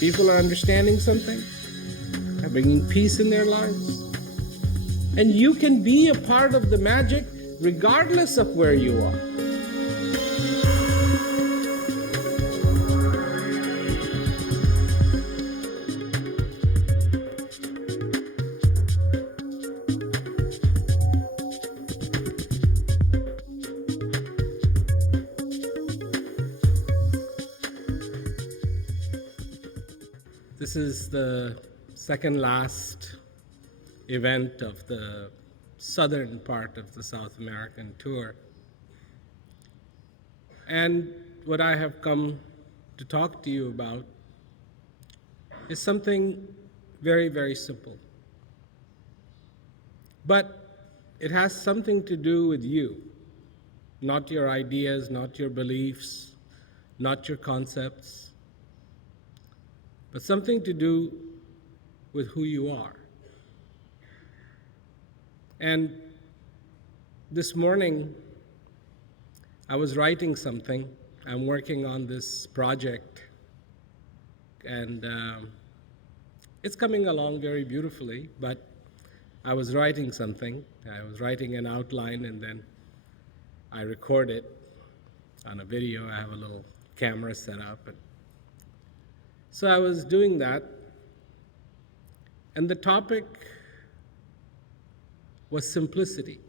People are understanding something, are bringing peace in their lives. And you can be a part of the magic regardless of where you are. This is the second last event of the southern part of the South American tour. And what I have come to talk to you about is something very, very simple. But it has something to do with you, not your ideas, not your beliefs, not your concepts, but something to do with who you are. And this morning, I was writing something. I'm working on this project, and it's coming along very beautifully, but I was writing something. I was writing an outline, and then I record it on a video. I have a little camera set up. And so I was doing that, and the topic was simplicity.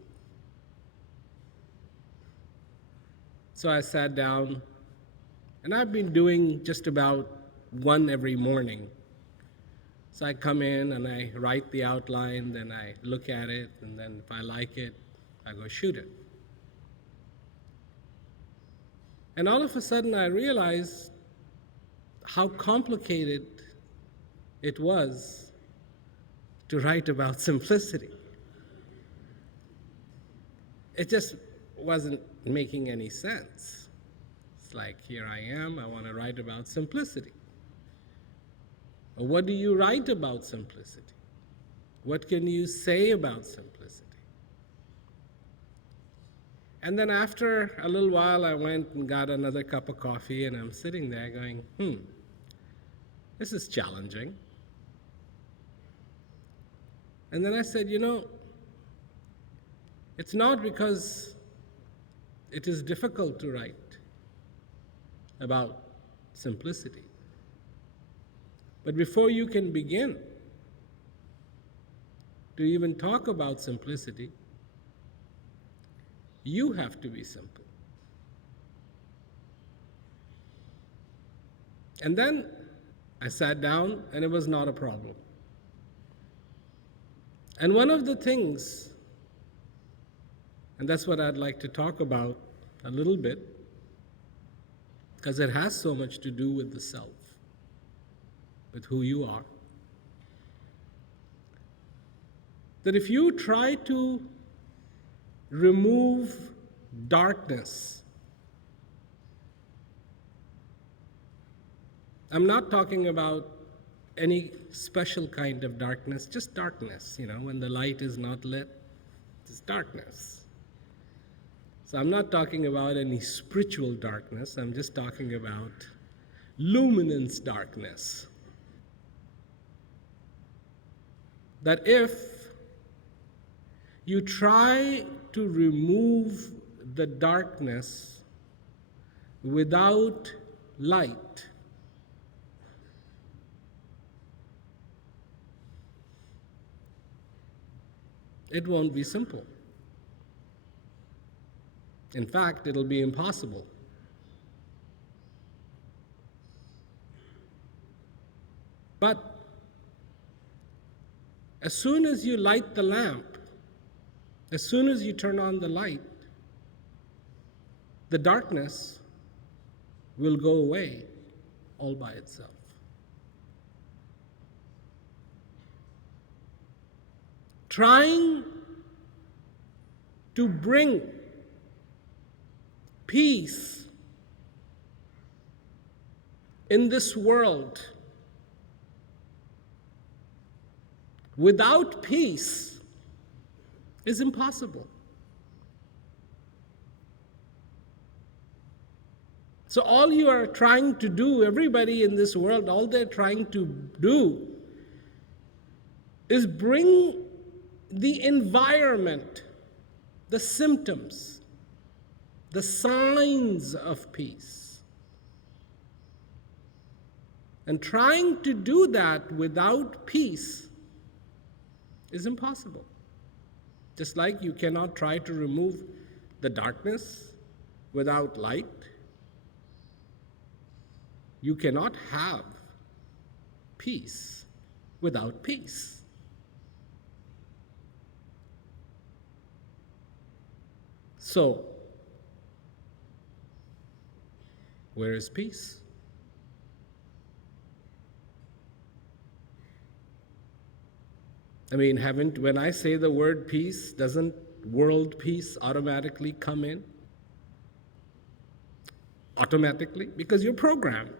So I sat down, and I've been doing just about one every morning. So I come in and I write the outline, then I look at it, and then if I like it, I go shoot it. And all of a sudden I realized how complicated it was to write about simplicity. It just wasn't making any sense. It's like, here I am, I want to write about simplicity. Well, what do you write about simplicity? What can you say about simplicity? And then after a little while, I went and got another cup of coffee, and I'm sitting there going, this is challenging. And then I said, it's not because it is difficult to write about simplicity. But before you can begin to even talk about simplicity, you have to be simple. And then I sat down, and it was not a problem. And one of the things, and that's what I'd like to talk about a little bit, because it has so much to do with the self, with who you are, that if you try to remove darkness, I'm not talking about any special kind of darkness, just darkness, when the light is not lit, it's darkness. So I'm not talking about any spiritual darkness, I'm just talking about luminance darkness. That if you try to remove the darkness without light, it won't be simple. In fact, it'll be impossible. But as soon as you light the lamp, as soon as you turn on the light, the darkness will go away all by itself. Trying to bring peace in this world without peace is impossible. So all you are trying to do, everybody in this world, all they're trying to do is bring the environment, the symptoms, the signs of peace. And trying to do that without peace is impossible. Just like you cannot try to remove the darkness without light, you cannot have peace without peace. So, where is peace? I mean, when I say the word peace, doesn't world peace automatically come in? Automatically? Because you're programmed.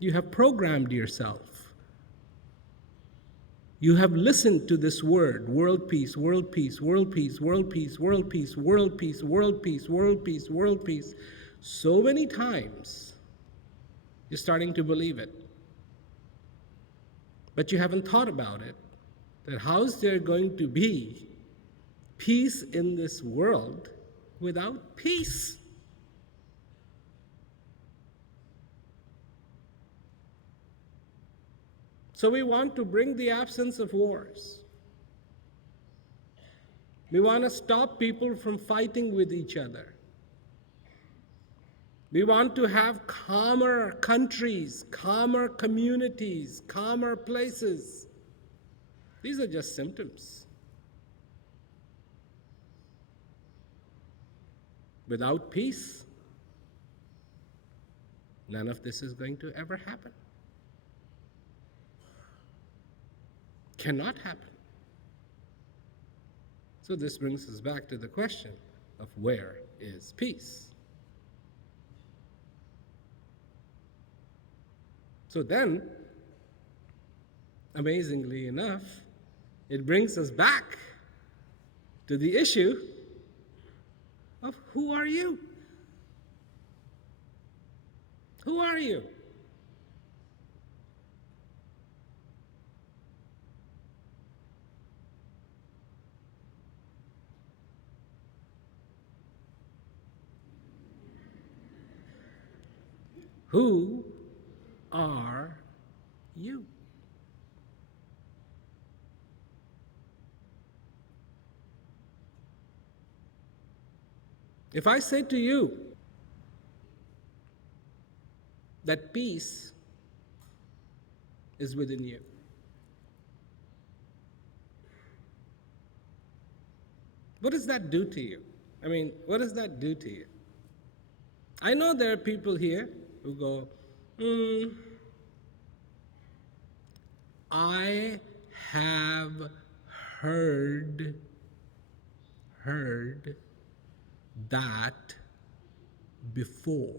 You have programmed yourself. You have listened to this word, world peace, world peace, world peace, world peace, world peace, world peace, world peace, world peace, world peace, so many times, you're starting to believe it. But you haven't thought about it, that how's there going to be peace in this world without peace? So we want to bring the absence of wars. We want to stop people from fighting with each other. We want to have calmer countries, calmer communities, calmer places. These are just symptoms. Without peace, none of this is going to ever happen. Cannot happen. So this brings us back to the question of where is peace? So then, amazingly enough, it brings us back to the issue of who are you? Who are you? Who are you? If I say to you that peace is within you, what does that do to you? I mean, what does that do to you? I know there are people here who go, I have heard that before.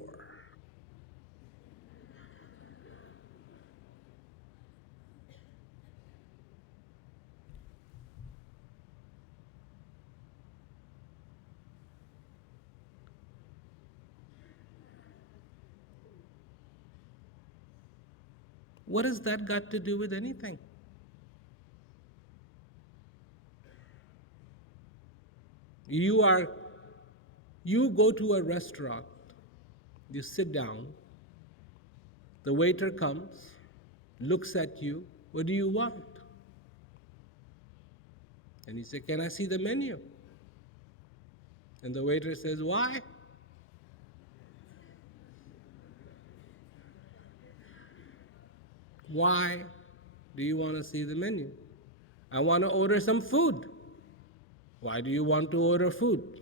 What has that got to do with anything? You go to a restaurant, you sit down, the waiter comes, looks at you, what do you want? And you say, can I see the menu? And the waiter says, why? Why do you want to see the menu? I want to order some food. Why do you want to order food?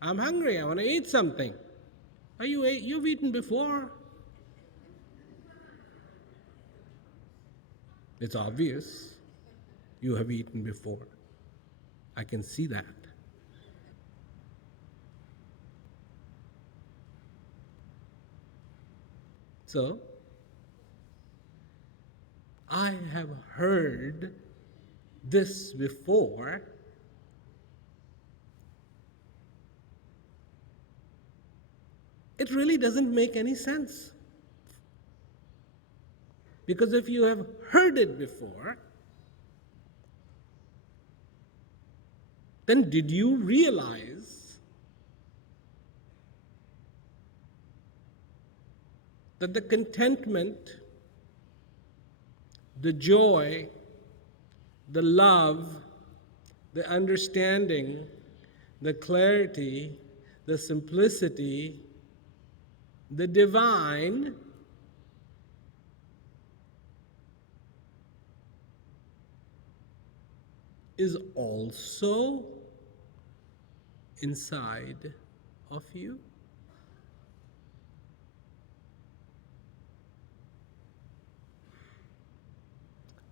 I'm hungry, I want to eat something. You've eaten before. It's obvious you have eaten before. I can see that. So, I have heard this before. It really doesn't make any sense. Because if you have heard it before, then did you realize that the contentment, the joy, the love, the understanding, the clarity, the simplicity, the divine is also inside of you?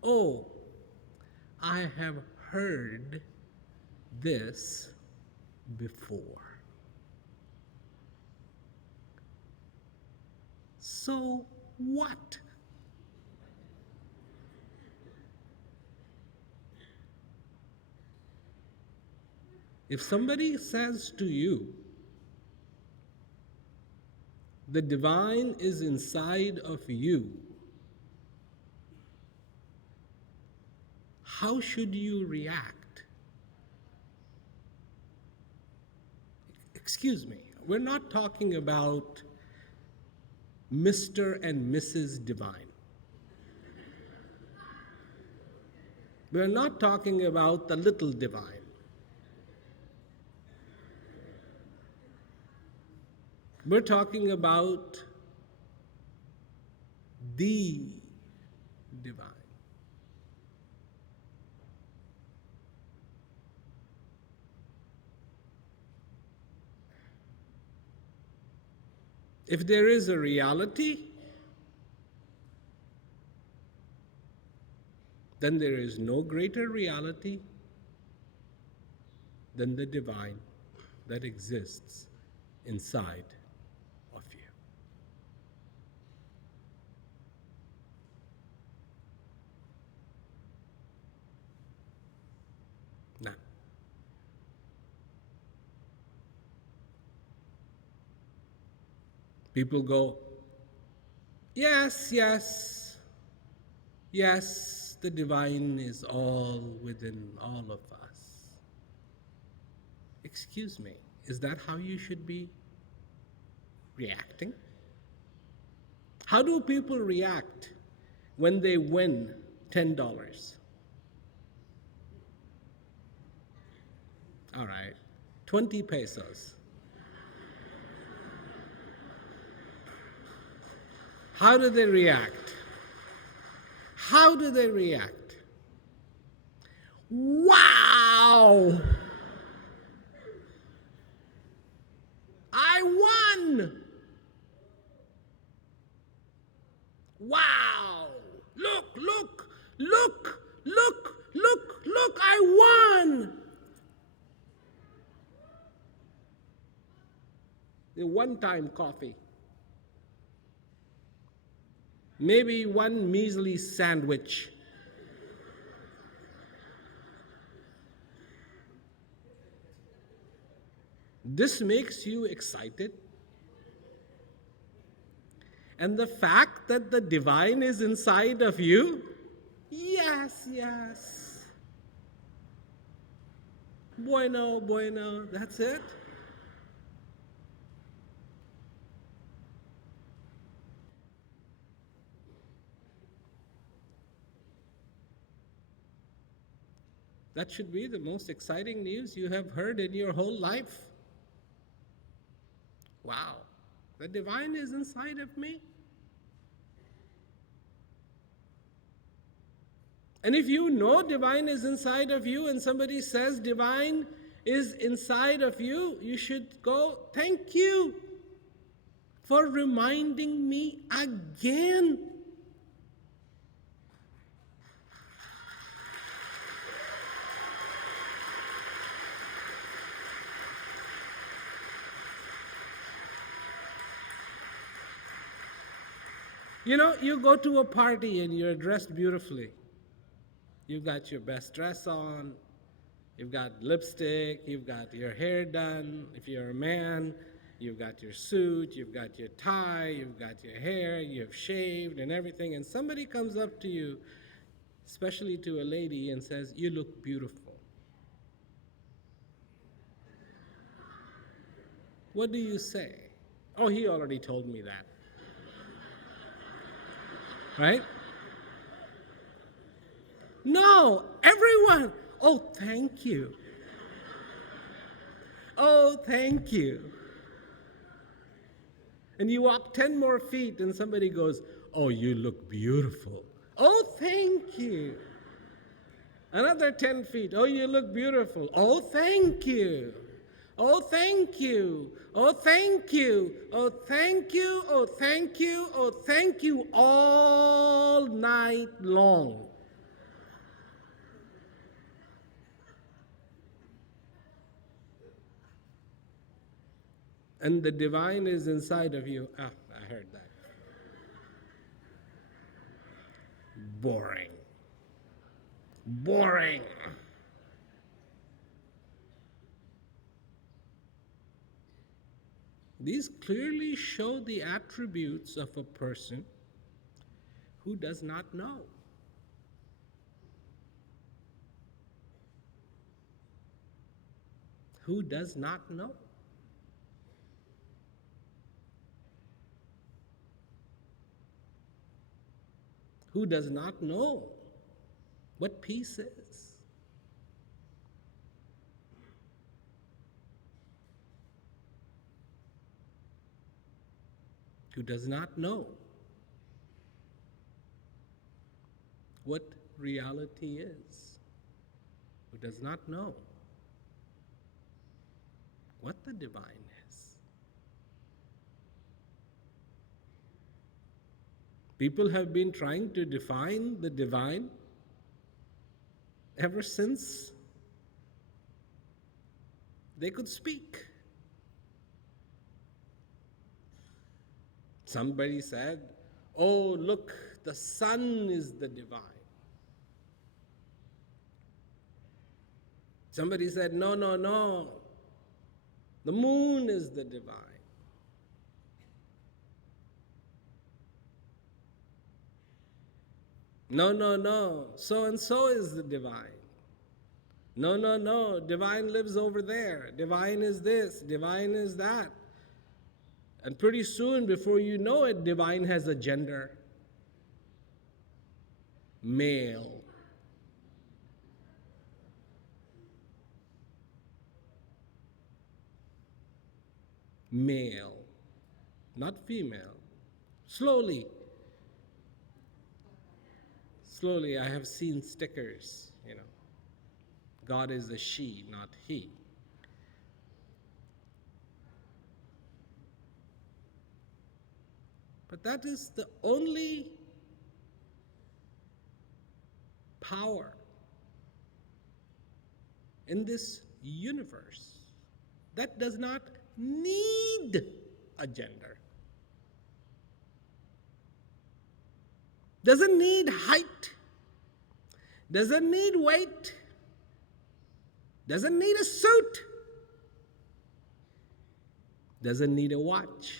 Oh, I have heard this before. So what? If somebody says to you, the divine is inside of you, how should you react? Excuse me, we're not talking about Mr. and Mrs. Divine. We're not talking about the little divine. We're talking about the divine. If there is a reality, then there is no greater reality than the divine that exists inside of you. Now, people go, yes, yes, yes, the divine is all within all of us. Excuse me, is that how you should be reacting? How do people react when they win $10? All right, 20 pesos. How do they react? How do they react? Wow! I won! Wow! Look, look, look, look, look, look, I won! The one-time coffee. Maybe one measly sandwich. This makes you excited. And the fact that the divine is inside of you, yes, yes. Bueno, bueno, that's it. That should be the most exciting news you have heard in your whole life. Wow, the divine is inside of me. And if you know divine is inside of you and somebody says divine is inside of you, you should go, thank you for reminding me again. You know, you go to a party and you're dressed beautifully. You've got your best dress on, you've got lipstick, you've got your hair done, if you're a man, You've got your suit, you've got your tie, you've got your hair, you've shaved and everything, and somebody comes up to you, especially to a lady, and says, "You look beautiful." What do you say? Oh, he already told me that. Right? No, everyone. Oh, thank you. Oh, thank you. And you walk 10 more feet and somebody goes, "Oh, you look beautiful." Oh, thank you. Another 10 feet. "Oh, you look beautiful." Oh, thank you. Oh, thank you. Oh, thank you. Oh, thank you. Oh, thank you. Oh, thank you all night long. And the divine is inside of you. Ah, I heard that. Boring. Boring. These clearly show the attributes of a person who does not know. Who does not know. Who does not know what peace is. Who does not know what reality is. Who does not know what the divine is. People have been trying to define the divine ever since they could speak. Somebody said, "Oh, look, the sun is the divine." Somebody said, "No, no, no, the moon is the divine." "No, no, no, so and so is the divine." "No, no, no, divine lives over there. Divine is this, divine is that." And pretty soon, before you know it, divine has a gender. Male. Male. Not female. Slowly, I have seen stickers, God is a she, not he. But that is the only power in this universe that does not need a gender. Doesn't need height, doesn't need weight, doesn't need a suit, doesn't need a watch,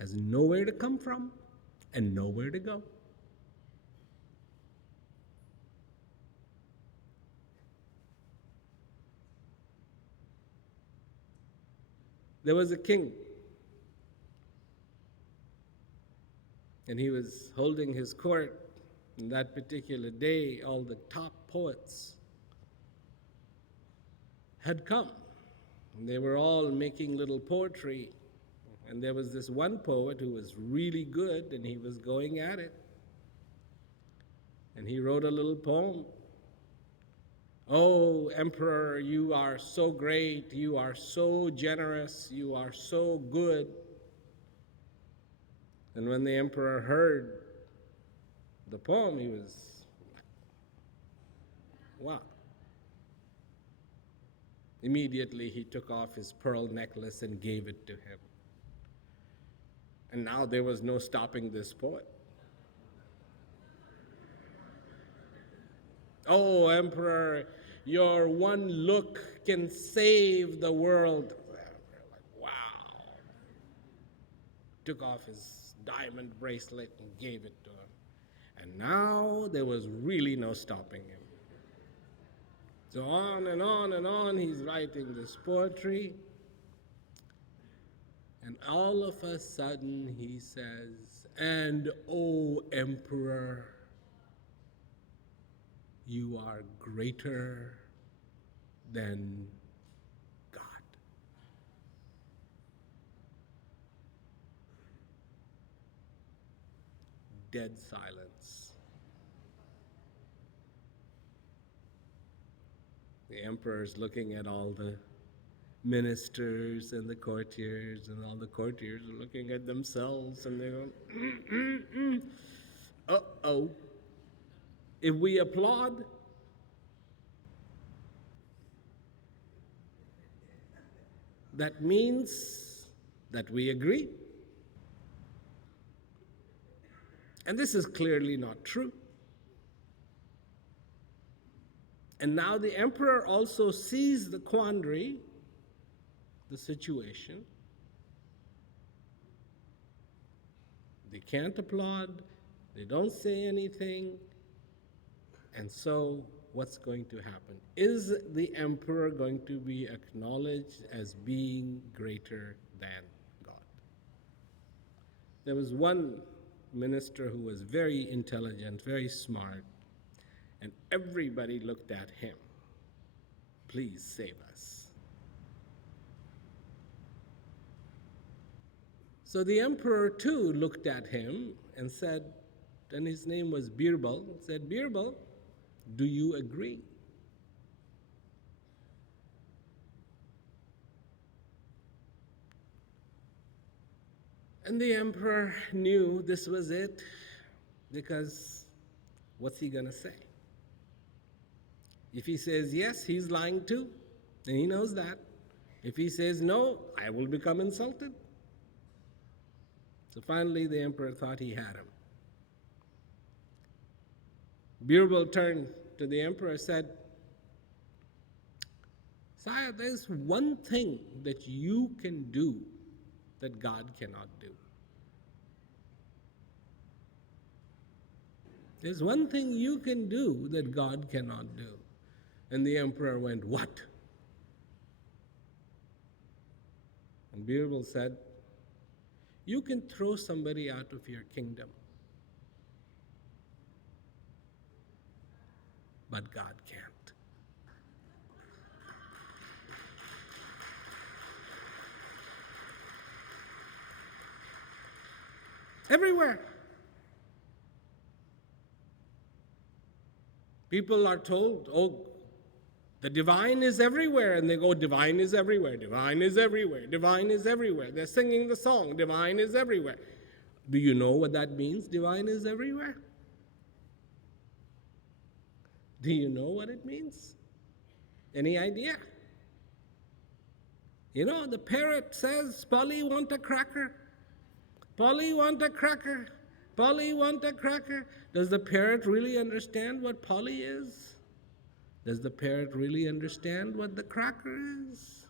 has nowhere to come from and nowhere to go. There was a king, and he was holding his court. And that particular day, all the top poets had come. And they were all making little poetry. And there was this one poet who was really good, and he was going at it. And he wrote a little poem. "Oh, Emperor, you are so great, you are so generous, you are so good." And when the emperor heard the poem, he was, wow. Immediately he took off his pearl necklace and gave it to him. And now there was no stopping this poet. "Oh, Emperor, your one look can save the world." took off his diamond bracelet and gave it to him. And now there was really no stopping him. So on and on and on, he's writing this poetry. And all of a sudden he says, "And O Emperor, you are greater than God." Dead silence. The emperor's looking at all the ministers and the courtiers, and all the courtiers are looking at themselves, and they're going, uh-oh. If we applaud, that means that we agree. And this is clearly not true. And now the emperor also sees the quandary, the situation. They can't applaud, they don't say anything, and so what's going to happen? Is the emperor going to be acknowledged as being greater than God? There was one minister who was very intelligent, very smart, and everybody looked at him. Please save us. So the emperor too looked at him and said, and his name was Birbal, said, "Birbal, do you agree?" And the emperor knew this was it, because what's he going to say? If he says yes, he's lying too, and he knows that. If he says no, I will become insulted. So finally, the emperor thought he had him. Birbal turned to the emperor and said, "Sire, there's one thing that you can do that God cannot do. There's one thing you can do that God cannot do." And the emperor went, "What?" And Birbal said, "You can throw somebody out of your kingdom, but God can't." Everywhere. People are told, "Oh, the divine is everywhere," and they go, "Divine is everywhere, divine is everywhere, divine is everywhere." They're singing the song, "Divine is everywhere." Do you know what that means, divine is everywhere? Do you know what it means? Any idea? You know, the parrot says, "Polly, want a cracker? Polly, want a cracker? Polly, want a cracker?" Does the parrot really understand what Polly is? Does the parrot really understand what the cracker is?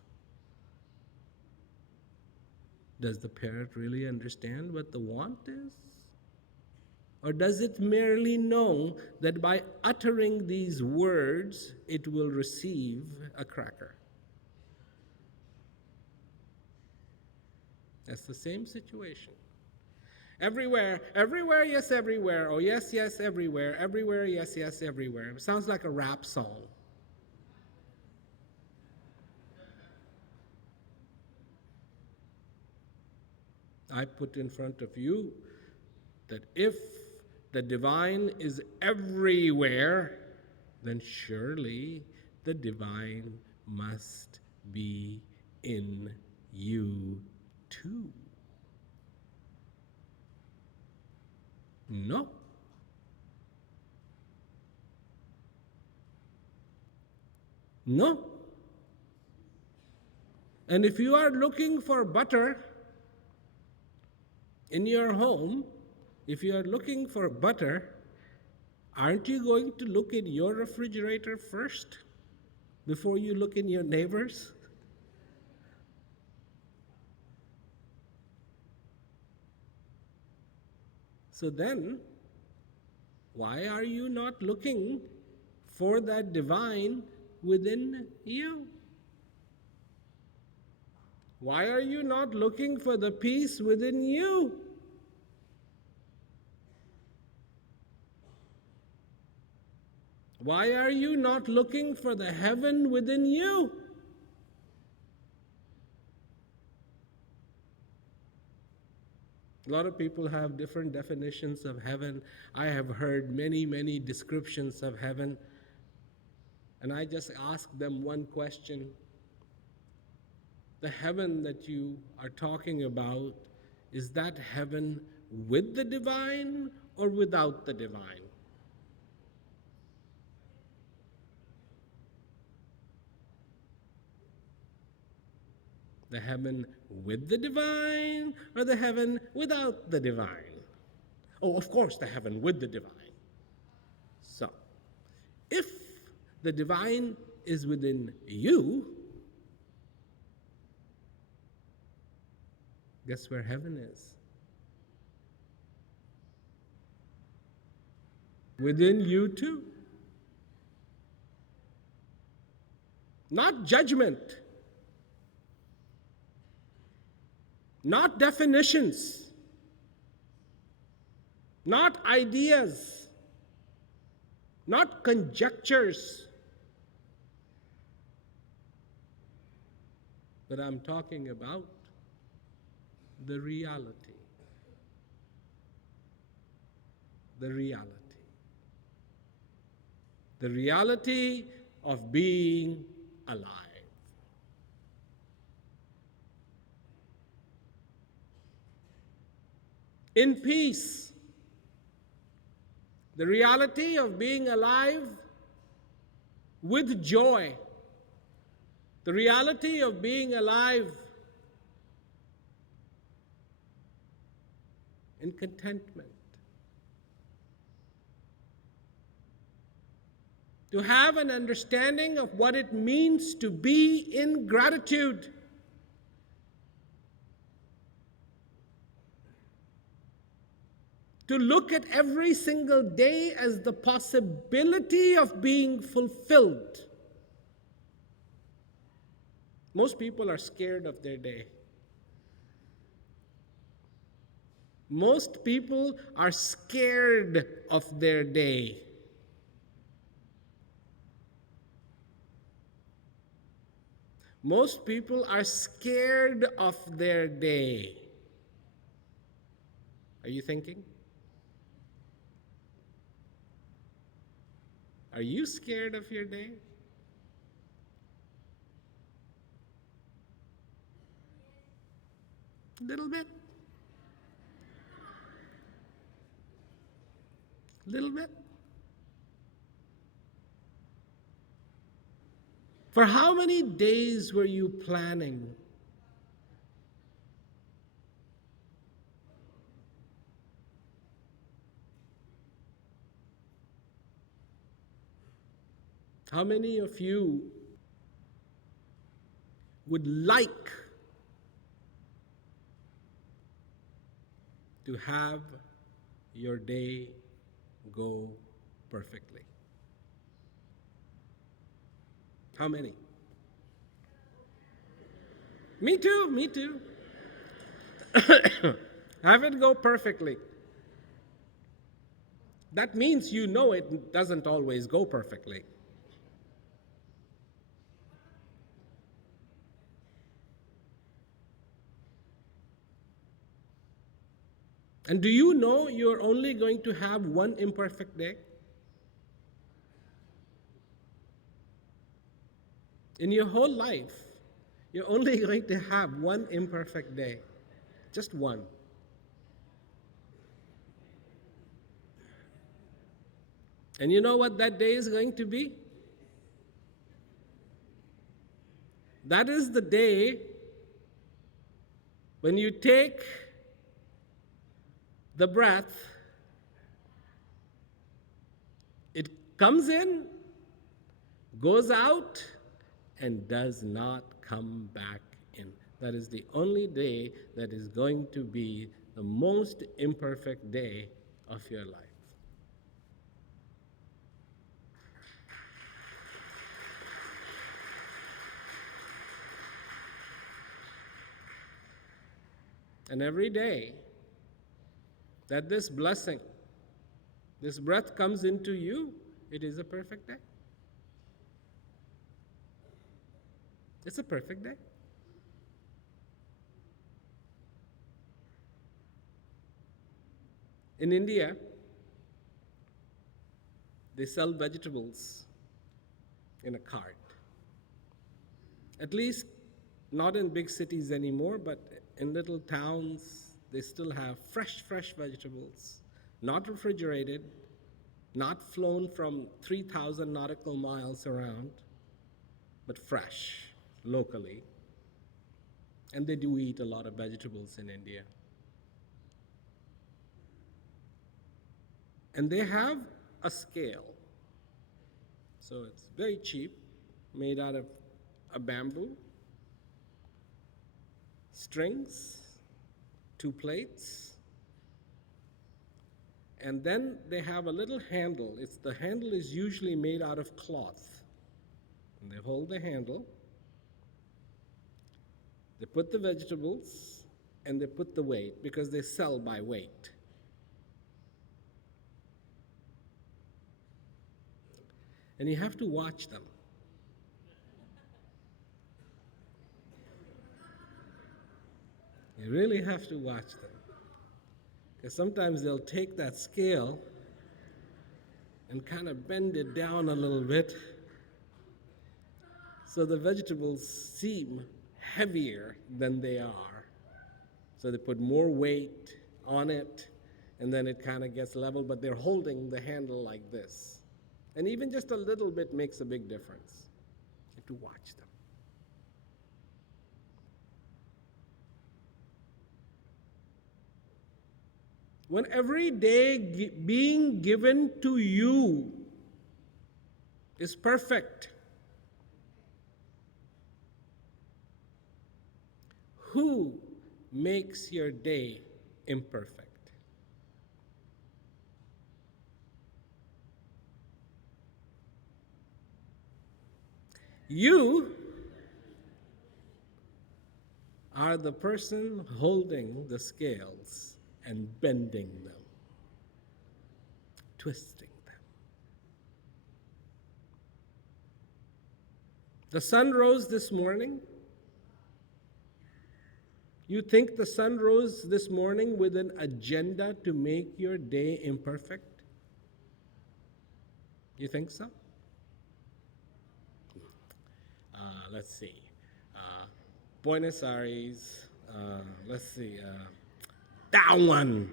Does the parrot really understand what the want is? Or does it merely know that by uttering these words, it will receive a cracker? That's the same situation. Everywhere, everywhere, yes, everywhere. Oh, yes, yes, everywhere. Everywhere, yes, yes, everywhere. It sounds like a rap song. I put in front of you that if the divine is everywhere, then surely the divine must be in you too. No. No. And if you are looking for butter in your home, if you are looking for butter, aren't you going to look in your refrigerator first before you look in your neighbor's? So then, why are you not looking for that divine within you? Why are you not looking for the peace within you? Why are you not looking for the heaven within you? A lot of people have different definitions of heaven. I have heard many, many descriptions of heaven. And I just ask them one question. The heaven that you are talking about, is that heaven with the divine or without the divine? The heaven with the divine or the heaven without the divine? Oh, of course, the heaven with the divine. So, if the divine is within you, guess where heaven is? Within you too. Not judgment, not definitions, not ideas, not conjectures, but I'm talking about the reality. The reality. The reality of being alive. In peace. The reality of being alive with joy. The reality of being alive in contentment. To have an understanding of what it means to be in gratitude. To look at every single day as the possibility of being fulfilled. Most people are scared of their day. Most people are scared of their day. Most people are scared of their day. Are you thinking? Are you scared of your day? A little bit. A little bit. For how many days were you planning? How many of you would like to have your day go perfectly? How many? Me too, me too. Have it go perfectly. That means you know it doesn't always go perfectly. And do you know you're only going to have one imperfect day? In your whole life, you're only going to have one imperfect day. Just one. And you know what that day is going to be? That is the day when you take the breath, it comes in, goes out, and does not come back in. That is the only day that is going to be the most imperfect day of your life. And every day that this blessing, this breath comes into you, it is a perfect day. It's a perfect day. In India, they sell vegetables in a cart. At least not in big cities anymore, but in little towns, they still have fresh vegetables, not refrigerated, not flown from 3,000 nautical miles around, but fresh, locally. And they do eat a lot of vegetables in India. And they have a scale. So it's very cheap, made out of a bamboo, strings, 2 plates, and then they have a little handle. The handle is usually made out of cloth. And they hold the handle, they put the vegetables, and they put the weight, because they sell by weight. And you have to watch them. You really have to watch them. Because sometimes they'll take that scale and kind of bend it down a little bit so the vegetables seem heavier than they are. So they put more weight on it, and then it kind of gets level, but they're holding the handle like this. And even just a little bit makes a big difference. You have to watch them. When every day being given to you is perfect, who makes your day imperfect? You are the person holding the scales and bending them, twisting them. The sun rose this morning. You think the sun rose this morning with an agenda to make your day imperfect? You think so? Let's see. Buenos Aires. Let's see. That one.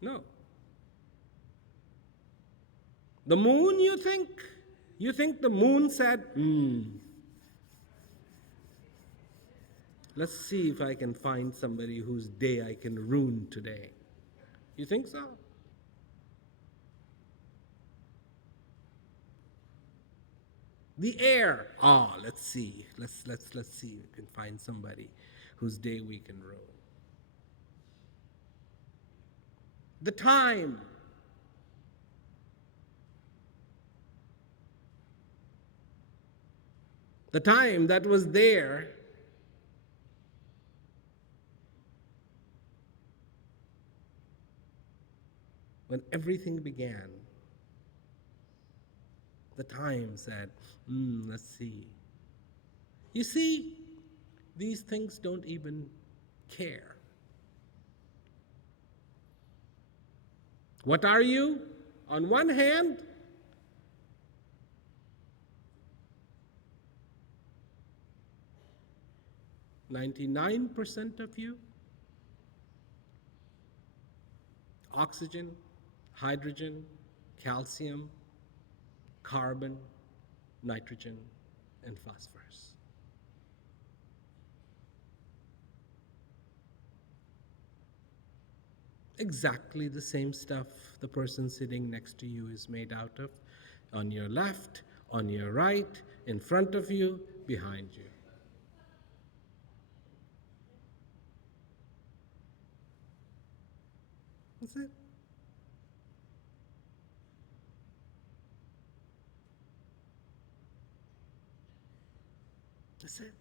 No. The moon, you think? You think the moon said, let's see if I can find somebody whose day I can ruin today. You think so? The air. Let's see. Let's see if we can find somebody whose day we can ruin. The time. The time that was there when everything began. The time said, let's see. You see, these things don't even care. What are you? On one hand, %99 of you, oxygen, hydrogen, calcium, carbon, nitrogen, and phosphorus. Exactly the same stuff the person sitting next to you is made out of. On your left, on your right, in front of you, behind you. That's it. That's it.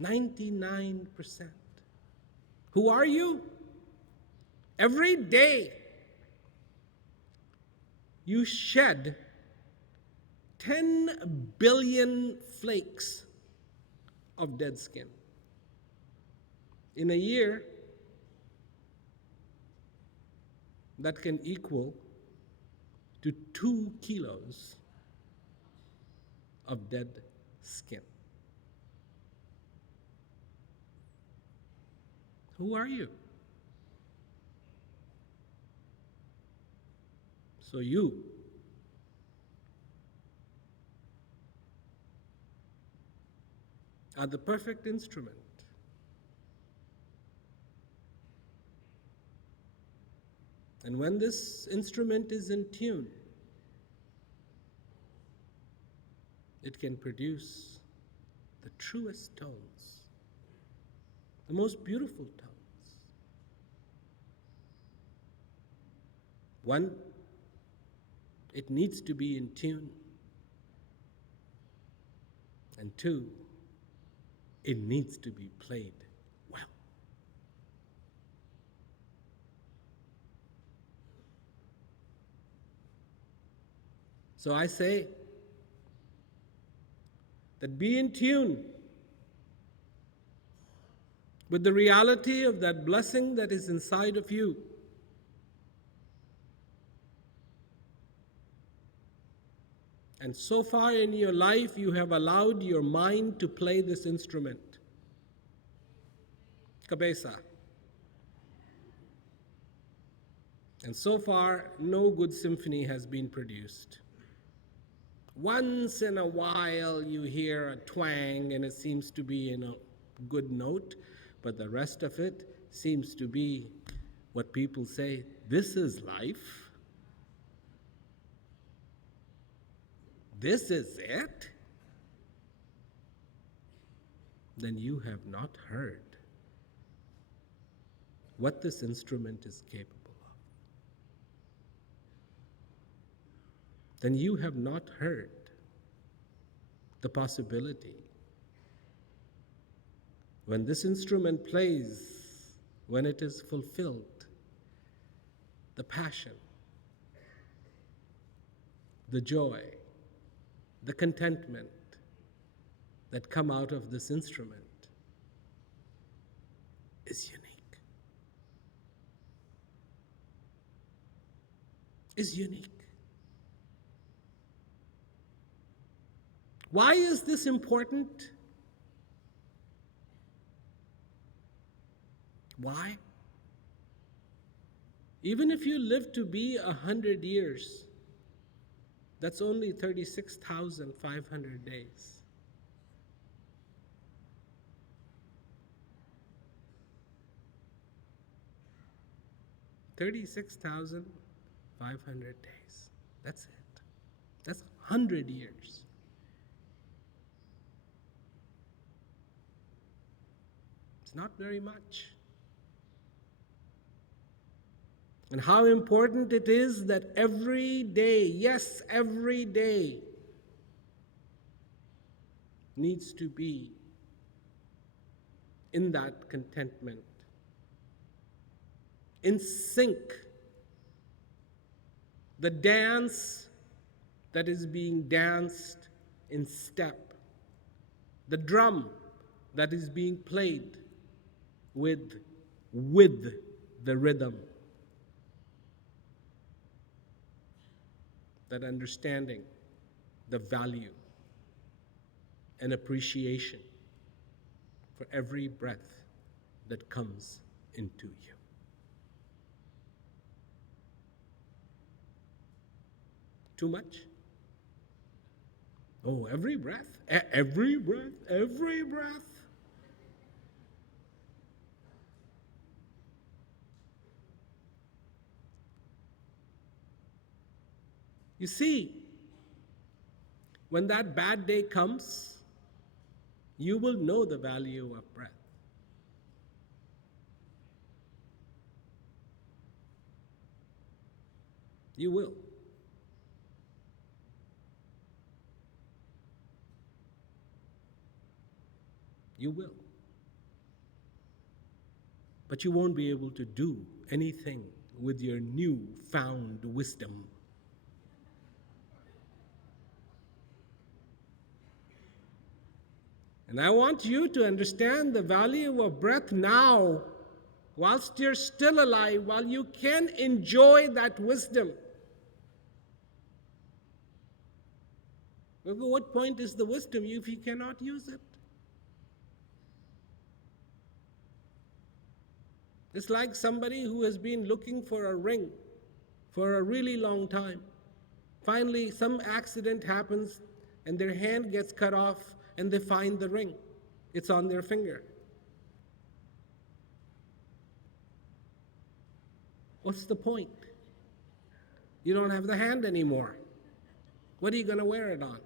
99%. Who are you? Every day you shed 10 billion flakes of dead skin. In a year, that can equal to 2 kilos of dead skin. Who are you? So you are the perfect instrument. And when this instrument is in tune, it can produce the truest tones, the most beautiful tones. One, it needs to be in tune. And two, it needs to be played well. So I say that be in tune with the reality of that blessing that is inside of you. And so far in your life, you have allowed your mind to play this instrument. Cabeza. And so far, no good symphony has been produced. Once in a while, you hear a twang and it seems to be in a good note, but the rest of it seems to be what people say, this is life. This is it? Then you have not heard what this instrument is capable of. Then you have not heard the possibility. When this instrument plays, when it is fulfilled, the passion, the joy, the contentment that come out of this instrument is unique. Is unique. Why is this important? Why? Even if you live to be 100 years, that's only 36,500 days. $36,500 days. That's it. That's 100 years. It's not very much. And how important it is that every day, yes, every day, needs to be in that contentment, in sync. The dance that is being danced in step, the drum that is being played with the rhythm. That understanding the value and appreciation for every breath that comes into you. Too much? Oh, every breath, every breath, every breath. You see, when that bad day comes, you will know the value of breath. You will. You will. But you won't be able to do anything with your newfound wisdom. And I want you to understand the value of breath now, whilst you're still alive, while you can enjoy that wisdom. Well, what point is the wisdom if you cannot use it? It's like somebody who has been looking for a ring for a really long time. Finally, some accident happens and their hand gets cut off and they find the ring. It's on their finger. What's the point? You don't have the hand anymore. What are you going to wear it on?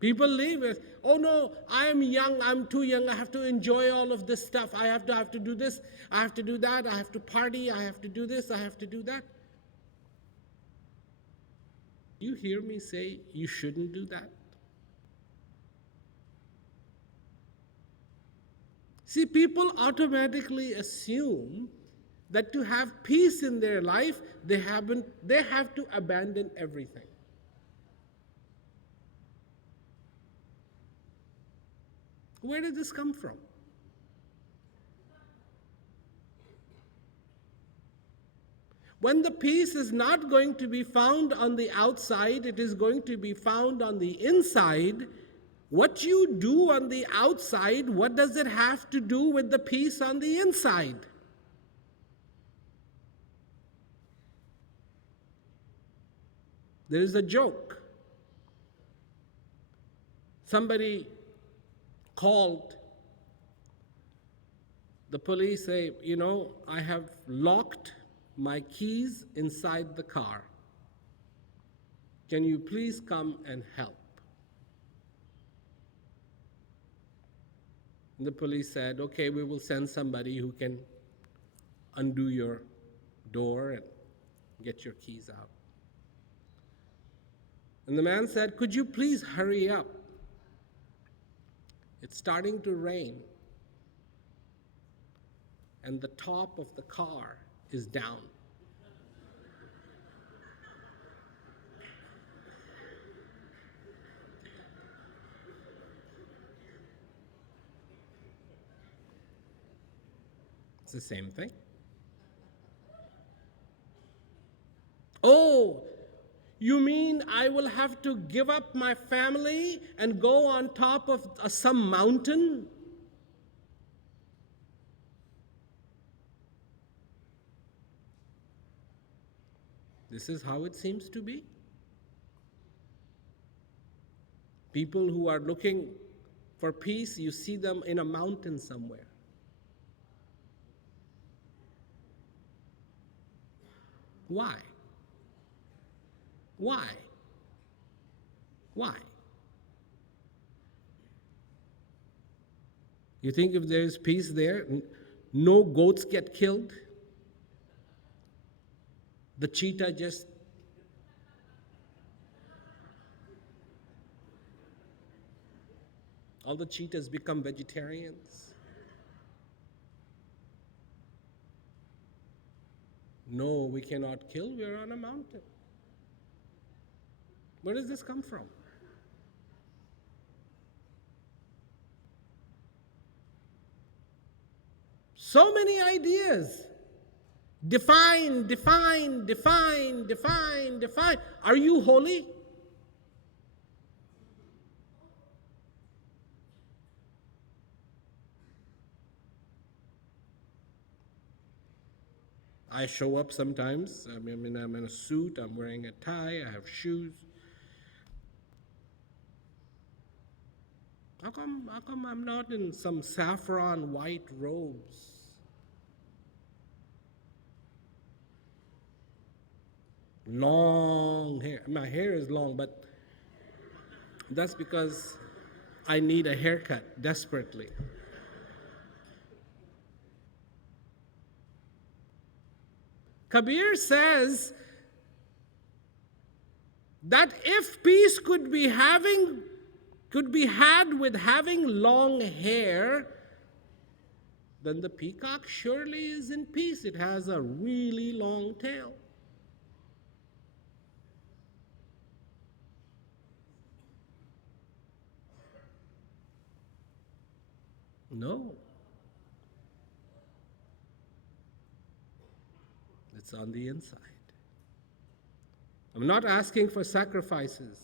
People leave it. Oh no, I am young, I'm too young, I have to enjoy all of this stuff. I have to do this, I have to do that, I have to party, I have to do this, I have to do that. You hear me say you shouldn't do that? See, people automatically assume that to have peace in their life, they have to abandon everything. Where did this come from? When the peace is not going to be found on the outside, it is going to be found on the inside. What you do on the outside, what does it have to do with the peace on the inside? There is a joke. Somebody called the police, say, I have locked my keys inside the car. Can you please come and help? And the police said, okay, we will send somebody who can undo your door and get your keys out. And the man said, could you please hurry up? It's starting to rain, and the top of the car is down. It's the same thing. Oh, you mean I will have to give up my family and go on top of some mountain? This is how it seems to be. People who are looking for peace, you see them in a mountain somewhere. Why? Why? Why? You think if there is peace there, no goats get killed? The cheetah just all the cheetahs become vegetarians? No, we cannot kill, we're on a mountain. Where does this come from? So many ideas. Define. Are you holy? I show up sometimes. I'm in a suit, I'm wearing a tie, I have shoes. How come I'm not in some saffron white robes? long hair. My hair is long, but that's because I need a haircut desperately. Kabir says that if peace could be had with having long hair, then the peacock surely is in peace. It has a really long tail. No. It's on the inside. I'm not asking for sacrifices.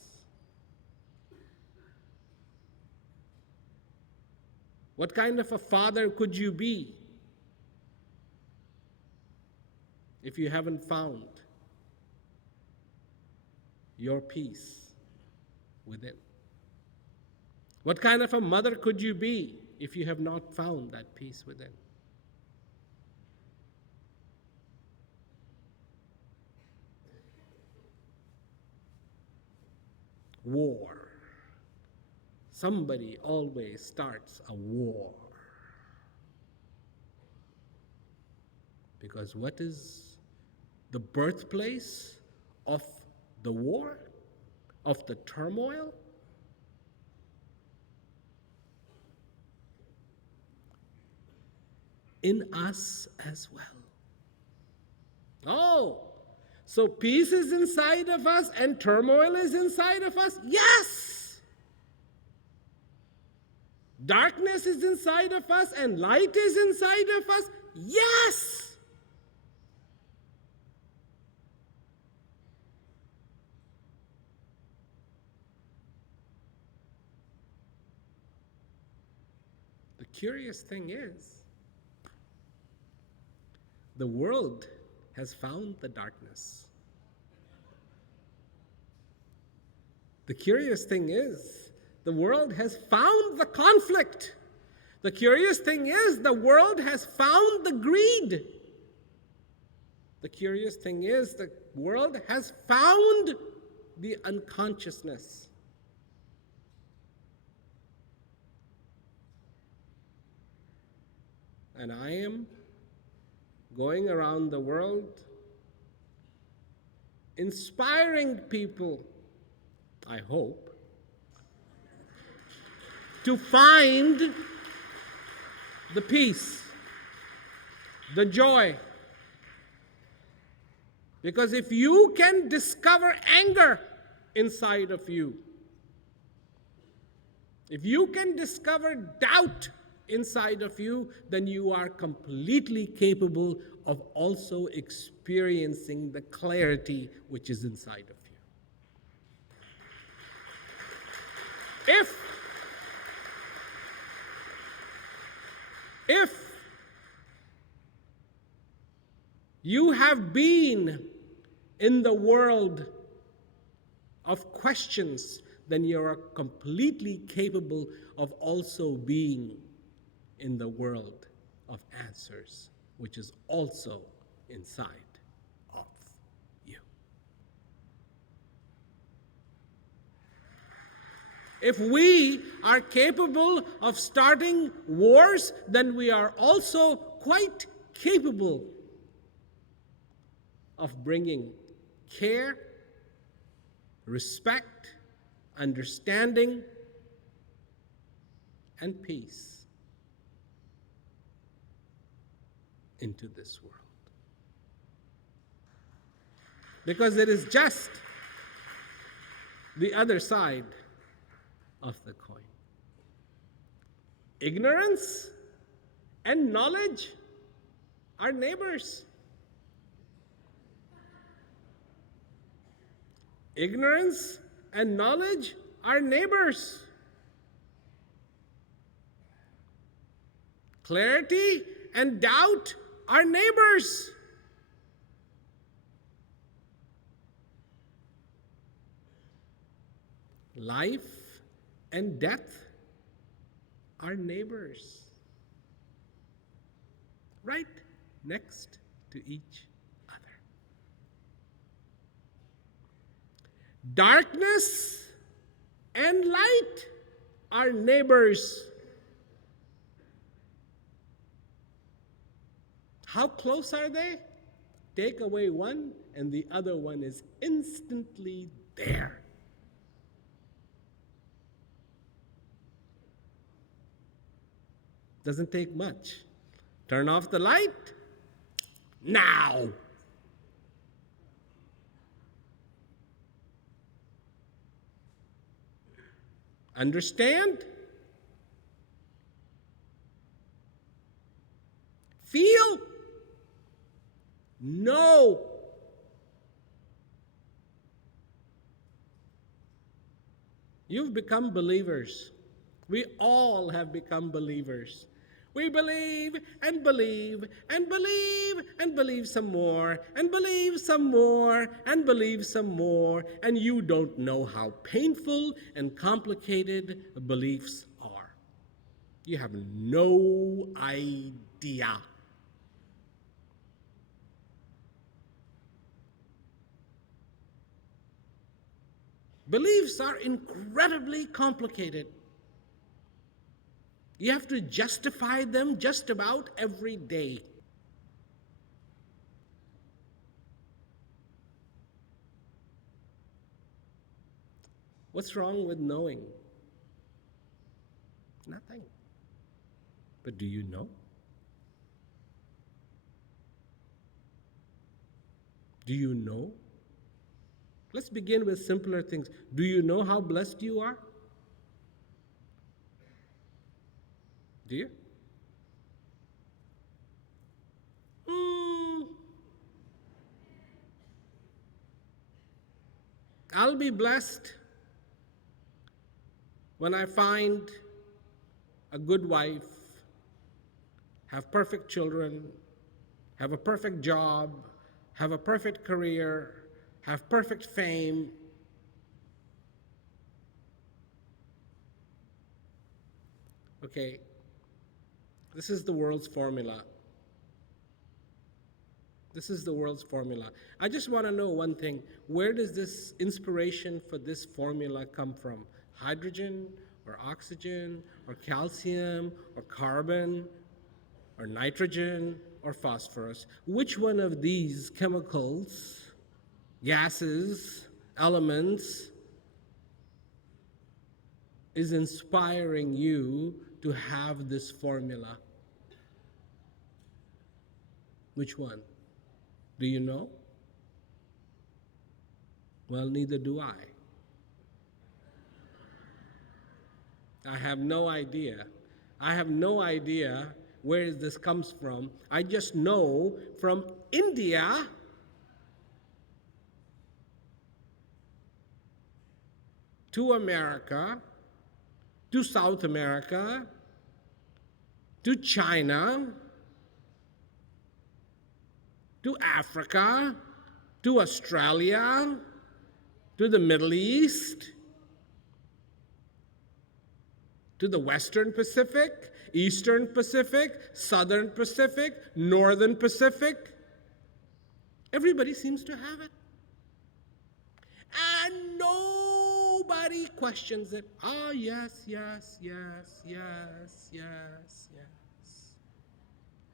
What kind of a father could you be if you haven't found your peace within? What kind of a mother could you be if you have not found that peace within? War. Somebody always starts a war. Because what is the birthplace of the war, of the turmoil? In us as well. Oh, so peace is inside of us and turmoil is inside of us? Yes! Darkness is inside of us and light is inside of us? Yes! The curious thing is, the world has found the darkness. The curious thing is, the world has found the conflict. The curious thing is, the world has found the greed. The curious thing is, the world has found the unconsciousness. And I am going around the world inspiring people, I hope, to find the peace, the joy. Because if you can discover anger inside of you, if you can discover doubt inside of you, then you are completely capable of also experiencing the clarity which is inside of you. If you have been in the world of questions, then you are completely capable of also being in the world of answers, which is also inside of you. If we are capable of starting wars, then we are also quite capable of bringing care, respect, understanding, and peace into this world. Because it is just the other side of the coin. Ignorance and knowledge are neighbors. Ignorance and knowledge are neighbors. Clarity and doubt are neighbors. Life and death are neighbors, right next to each other. Darkness and light are neighbors. How close are they? Take away one, and the other one is instantly there. Doesn't take much. Turn off the light. Now. Understand? Feel? No. You've become believers. We all have become believers. We believe and believe and believe and believe some more and believe some more and believe some more, and you don't know how painful and complicated beliefs are. You have no idea. Beliefs are incredibly complicated. You have to justify them just about every day. What's wrong with knowing? Nothing. But do you know? Do you know? Let's begin with simpler things. Do you know how blessed you are? Do you? I'll be blessed when I find a good wife, have perfect children, have a perfect job, have a perfect career, have perfect fame. Okay, this is the world's formula. This is the world's formula. I just want to know one thing. Where does this inspiration for this formula come from? Hydrogen or oxygen or calcium or carbon or nitrogen or phosphorus? Which one of these chemicals, gases, elements is inspiring you to have this formula? Which one? Do you know? Well, neither do I. I have no idea. I have no idea where this comes from. I just know from India to America, to South America, to China, to Africa, to Australia, to the Middle East, to the Western Pacific, Eastern Pacific, Southern Pacific, Northern Pacific. Everybody seems to have it. And nobody questions it. Ah, yes, yes, yes, yes, yes, yes,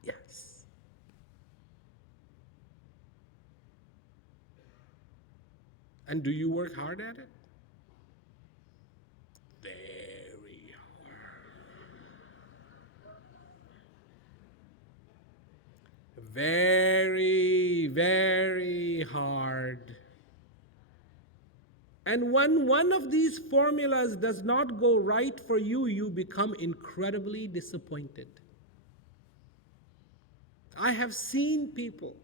yes. And do you work hard at it? Very hard. Very, very hard. And when one of these formulas does not go right for you, you become incredibly disappointed. I have seen people.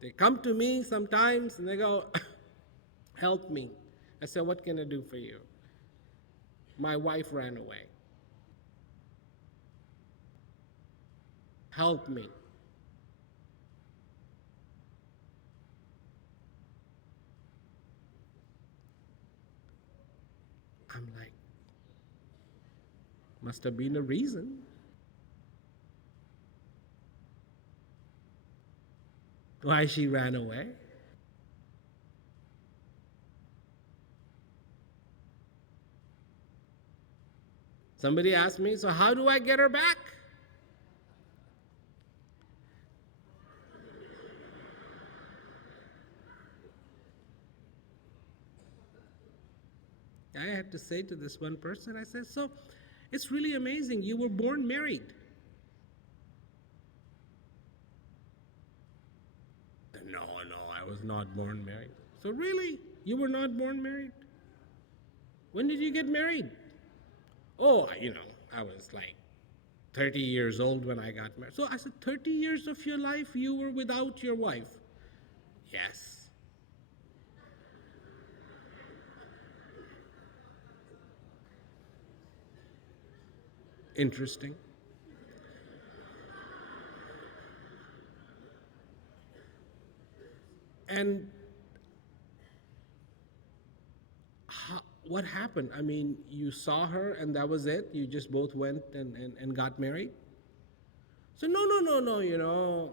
They come to me sometimes and they go, help me. I say, what can I do for you? My wife ran away. Help me. I'm like, must have been a reason. why she ran away. Somebody asked me, so how do I get her back? I had to say to this one person, I said, so it's really amazing. You were born married. No, I was not born married. So really, you were not born married? When did you get married? Oh, I was like 30 years old when I got married. So I said, 30 years of your life you were without your wife? Yes. Interesting. And what happened? I mean, you saw her and that was it? You just both went and got married? So no,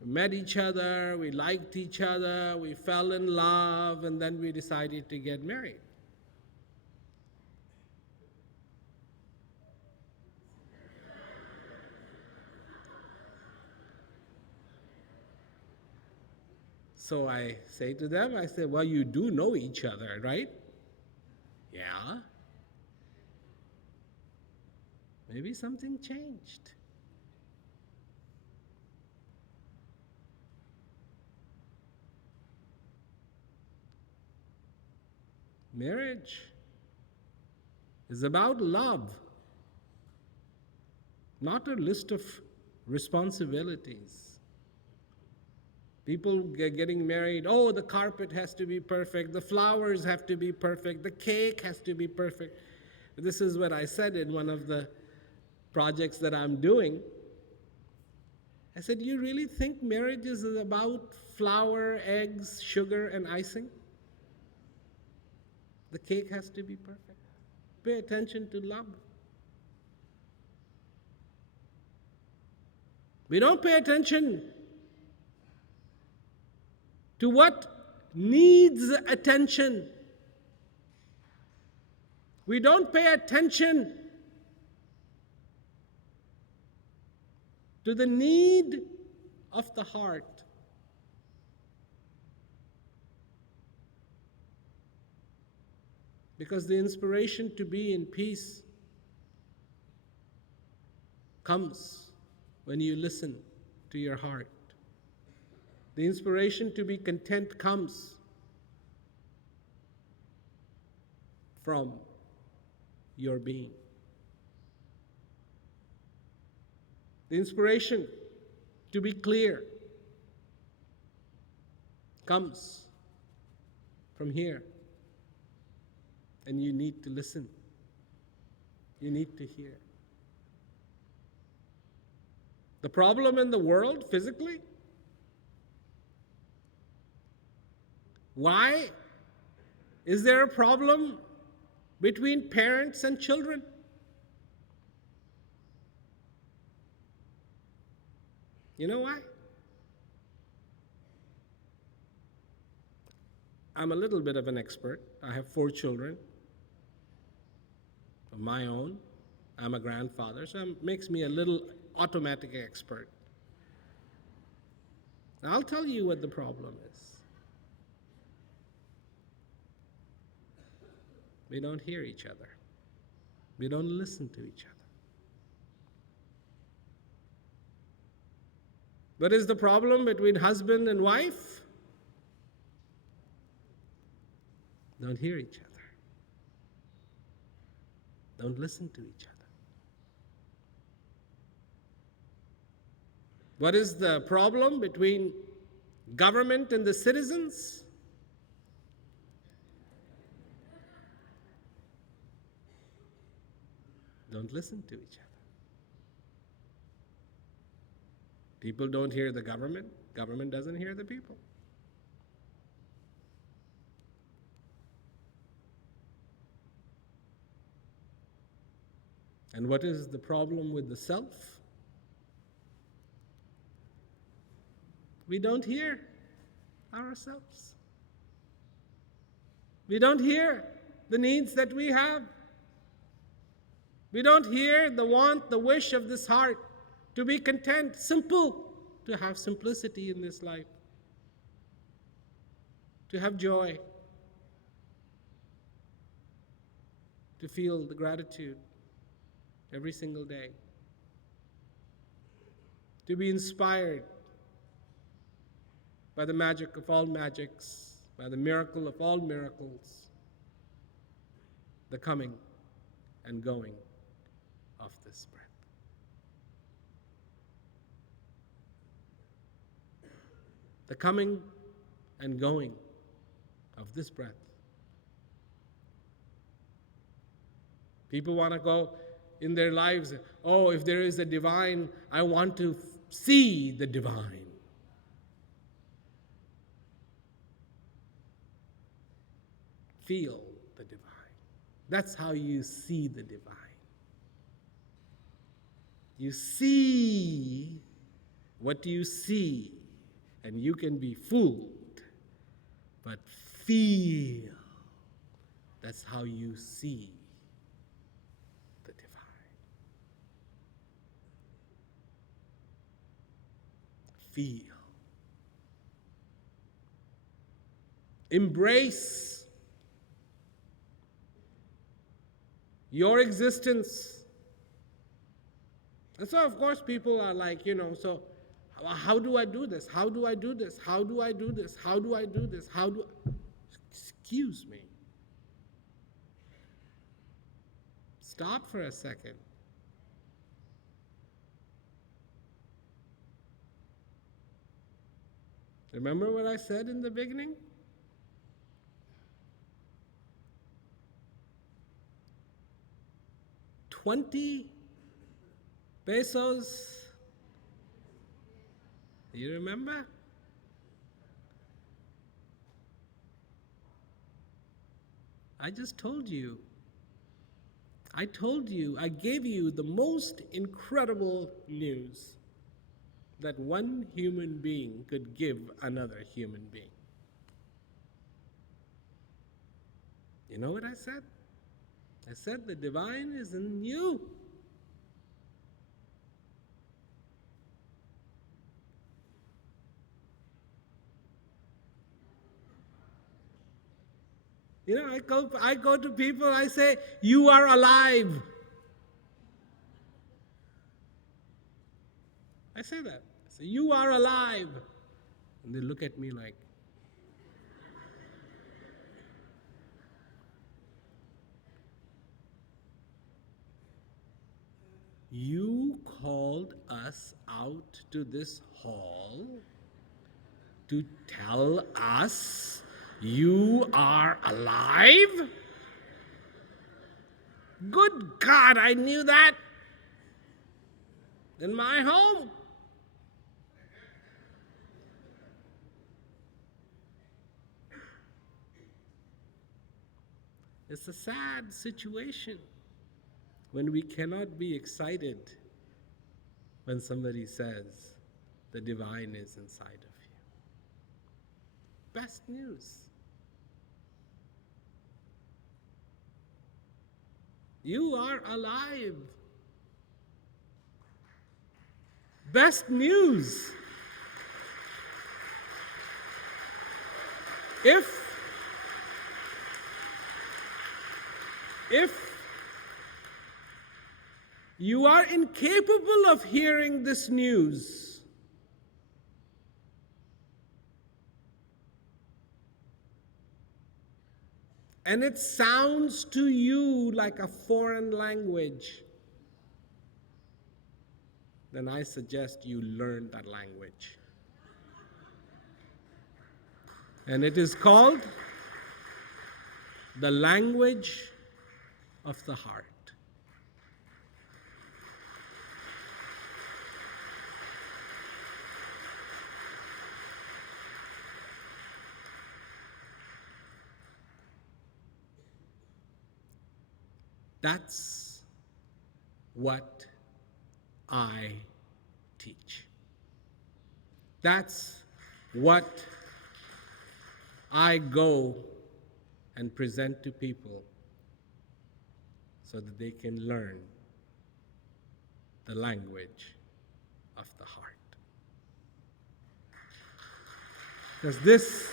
we met each other, we liked each other, we fell in love, and then we decided to get married. So I say to them, I say, well, you do know each other, right? Yeah. Maybe something changed. Marriage is about love, not a list of responsibilities. People getting married, oh, the carpet has to be perfect, the flowers have to be perfect, the cake has to be perfect. This is what I said in one of the projects that I'm doing. I said, you really think marriage is about flour, eggs, sugar, and icing? The cake has to be perfect. Pay attention to love. We don't pay attention to what needs attention. We don't pay attention to the need of the heart. Because the inspiration to be in peace comes when you listen to your heart. The inspiration to be content comes from your being. The inspiration to be clear comes from here. And you need to listen. You need to hear. The problem in the world physically, why is there a problem between parents and children? You know why? I'm a little bit of an expert. I have 4 children of my own. I'm a grandfather, so it makes me a little automatic expert. And I'll tell you what the problem is. We don't hear each other. We don't listen to each other. What is the problem between husband and wife? Don't hear each other. Don't listen to each other. What is the problem between government and the citizens? Don't listen to each other. People don't hear the government. Government doesn't hear the people. And what is the problem with the self? We don't hear ourselves. We don't hear the needs that we have. We don't hear the want, the wish of this heart to be content, simple, to have simplicity in this life, to have joy, to feel the gratitude every single day, to be inspired by the magic of all magics, by the miracle of all miracles, the coming and going of this breath. The coming and going of this breath. People want to go in their lives, oh, if there is a divine, I want to see the divine. Feel the divine. That's how you see the divine. You see what you see, and you can be fooled, but feel. That's how you see the divine. Feel. Embrace your existence. And so, of course, people are like, so how do I do this? How do I do this? How do I do this? How do I do this? Excuse me. Stop for a second. Remember what I said in the beginning? $20 pesos. You remember? I just told you. I gave you the most incredible news that one human being could give another human being. You know what I said? I said the divine is in you. I go to people, I say, you are alive. I say that. I say, you are alive. And they look at me like, you called us out to this hall to tell us you are alive? Good God, I knew that in my home. It's a sad situation when we cannot be excited when somebody says the divine is inside of you. Best news. You are alive. Best news. If you are incapable of hearing this news, and it sounds to you like a foreign language, then I suggest you learn that language. And it is called the language of the heart. That's what I teach. That's what I go and present to people so that they can learn the language of the heart. Because this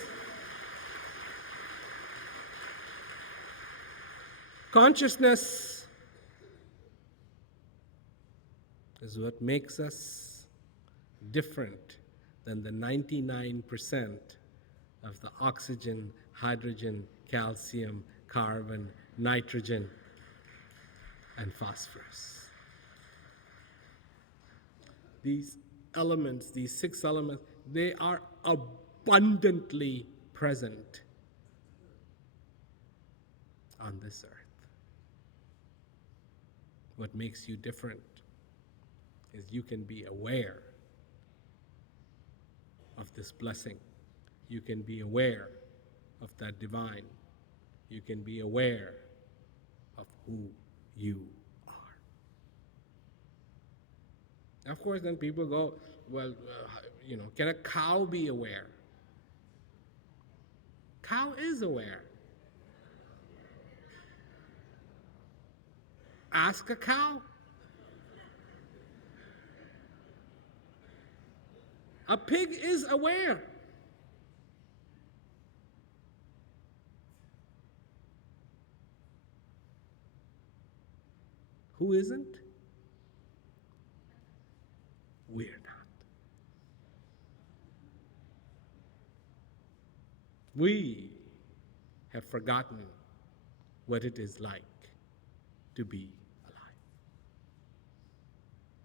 consciousness is what makes us different than the 99% of the oxygen, hydrogen, calcium, carbon, nitrogen, and phosphorus. These elements, these 6 elements, they are abundantly present on this earth. What makes you different is you can be aware of this blessing. You can be aware of that divine. You can be aware of who you are. Of course, then people go, well, can a cow be aware? Cow is aware. Ask a cow. A pig is aware. Who isn't? We're not. We have forgotten what it is like to be alive.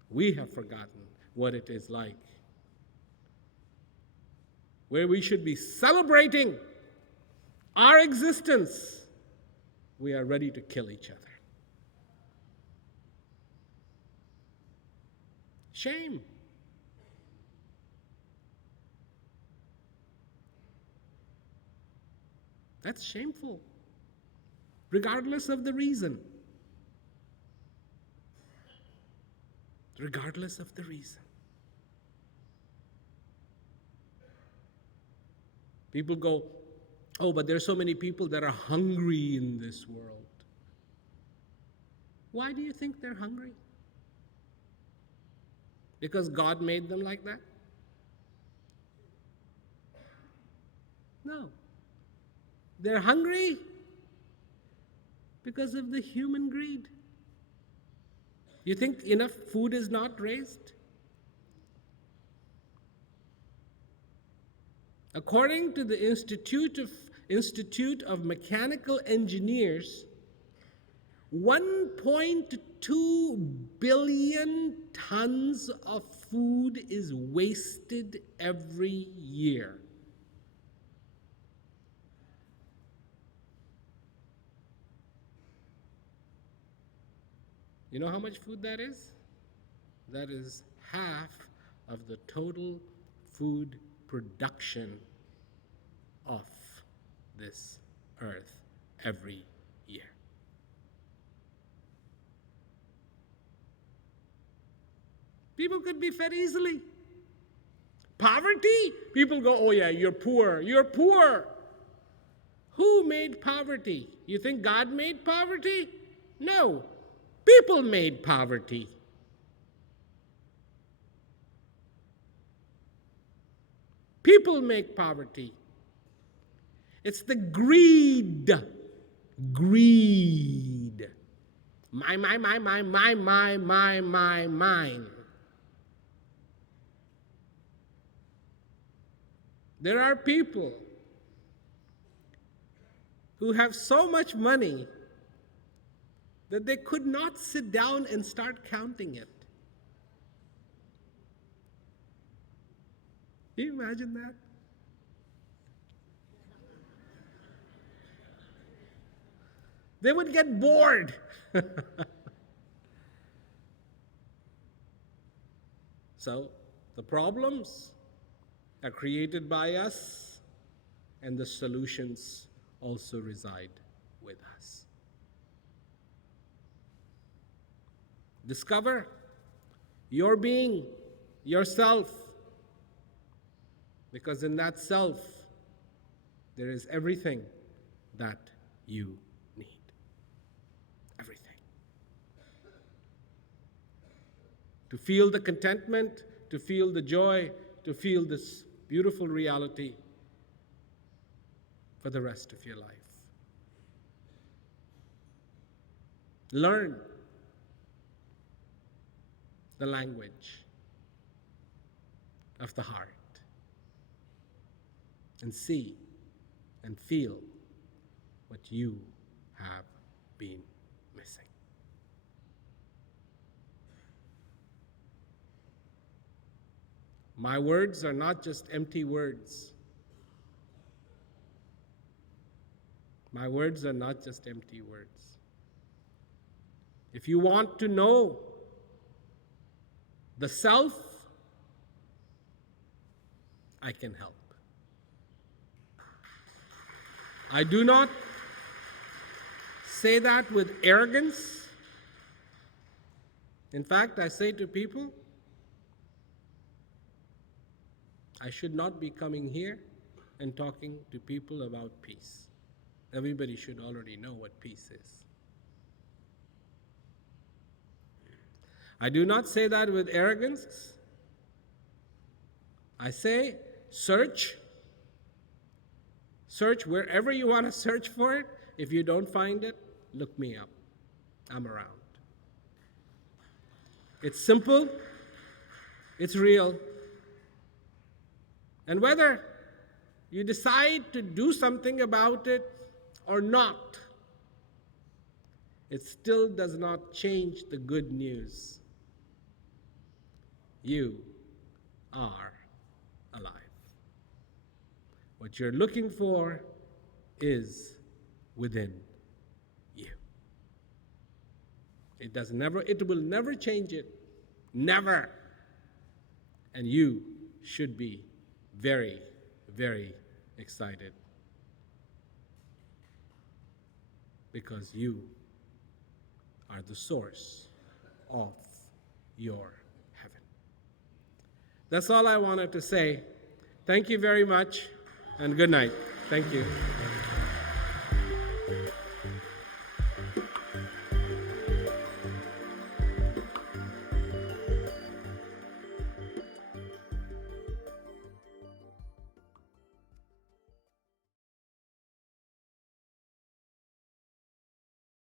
We have forgotten what it is like, where we should be celebrating our existence. We are ready to kill each other. Shame. That's shameful, regardless of the reason. Regardless of the reason. People go, oh, but there's so many people that are hungry in this world. Why do you think they're hungry? Because God made them like that? No. They're hungry because of the human greed. You think enough food is not raised? According to the Institute of Mechanical Engineers, 1.2 billion tons of food is wasted every year. You know how much food that is? That is half of the total food production of this earth every year. People could be fed easily. Poverty? People go, oh yeah, you're poor. You're poor. Who made poverty? You think God made poverty? No. People made poverty. People make poverty. It's the greed. Greed. Mine. There are people who have so much money that they could not sit down and start counting it. Can you imagine that? They would get bored. So, the problems are created by us, and the solutions also reside with us. Discover your being, yourself. Because in that self, there is everything that you need. Everything. To feel the contentment, to feel the joy, to feel this beautiful reality for the rest of your life. Learn the language of the heart and see and feel what you have been missing. My words are not just empty words. My words are not just empty words. If you want to know the self, I can help. I do not say that with arrogance. In fact, I say to people, I should not be coming here and talking to people about peace. Everybody should already know what peace is. I do not say that with arrogance. I say, search wherever you want to search for it. If you don't find it, look me up. I'm around. It's simple. It's real. And whether you decide to do something about it or not, it still does not change the good news. You are alive. What you're looking for is within you. It will never change it. Never. And you should be very, very excited. Because you are the source of your heaven. That's all I wanted to say. Thank you very much, and good night. Thank you.